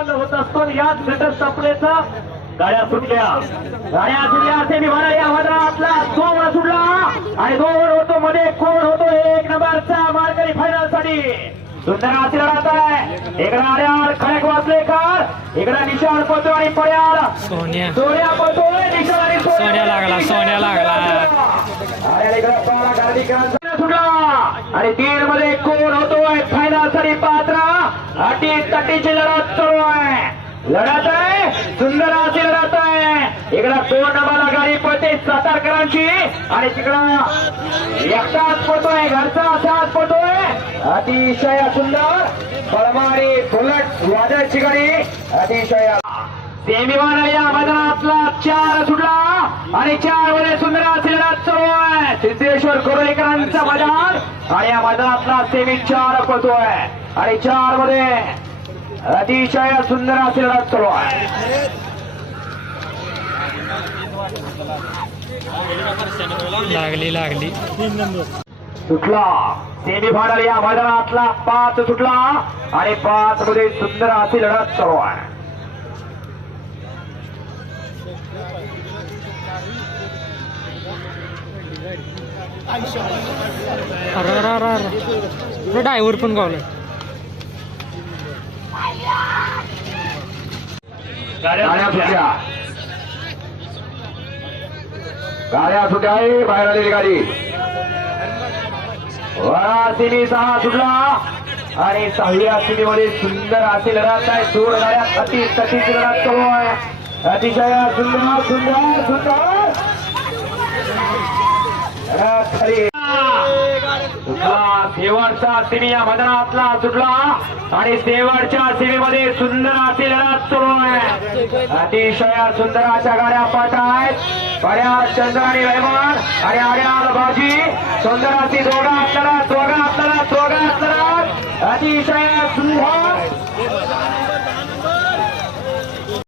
आनंद होत असतो याच घटक संपलेचा गाड्या सुटल्या. गाड्या सुटल्या. असे मी म्हणाले या मैदानातला दोन सुटला. आणि दोन होतो मध्ये कोण होतो एक नंबरचा मार्करी फायनलसाठी सुंदर असे लढत आहे. इकडे आड्याळ खडक वाचलेकर इकडे निशाण पळतो आणि पड्याळ. सोन्या. सोन्या पळतोय. निशाण आणि सोन्या. लागला, सोन्या लागला. सुटला. आणि तीन मध्ये कोण होतोय. फायनलसाठी पात्र. अटी तटीची लढत सुरू आहे. लढत आहे. सुंदर अशी लढत आहे. इकडं दोन नंबरला गाडी पळते सातारकरांची. आणि तिकडं एकटा एकटाच पडतोय घरचा असा असाच पडतोय अतिशय सुंदर बळमारी बुलट वादळची गाडी. अतिशय. सेमीवान या मैदानातला चार सुटला आणि चारमध्ये सुंदर अशी लढत सुरू आहे. सिद्धेश्वर कोरोलीकरांचा मैदान. आणि या मैदानातला सेमी चार पळतोय. आणि चारमध्ये अतिशय सुंदर असे लढत सुरू आहे. लागली लागली. सुटला. सेमी फायनल या मैदानातला पाच सुटला. आणि पाच मध्ये सुंदर अशी लढत सुरू आहे. अरे अरे ड्रायव्हर पण गावलाय. गाड्या सुट्या. आहे बाहेर आलेली गाडी. वळा सिमी सहा सुटला. आणि सहाव्या सिमी मध्ये सुंदर अशी लढत आहे. दोन गाड्या अति तटीची लढत करू आहे अतिशय सुंदर सुंदर सुंदर. शेवटचा सिमी या मैदानातला सुटला. आणि शेवटच्या सीमेमध्ये सुंदर अशी लढत सुरू आहे. अतिशय सुंदर अशा गाड्या पाठ आहेत. बऱ्याच चंद्र आणि रहमान आणि आड्याल बाजी सुंदर अशी दोघा आपल्याला दोघा आपल्याला दोघा आपल्याला अतिशय सुंदर.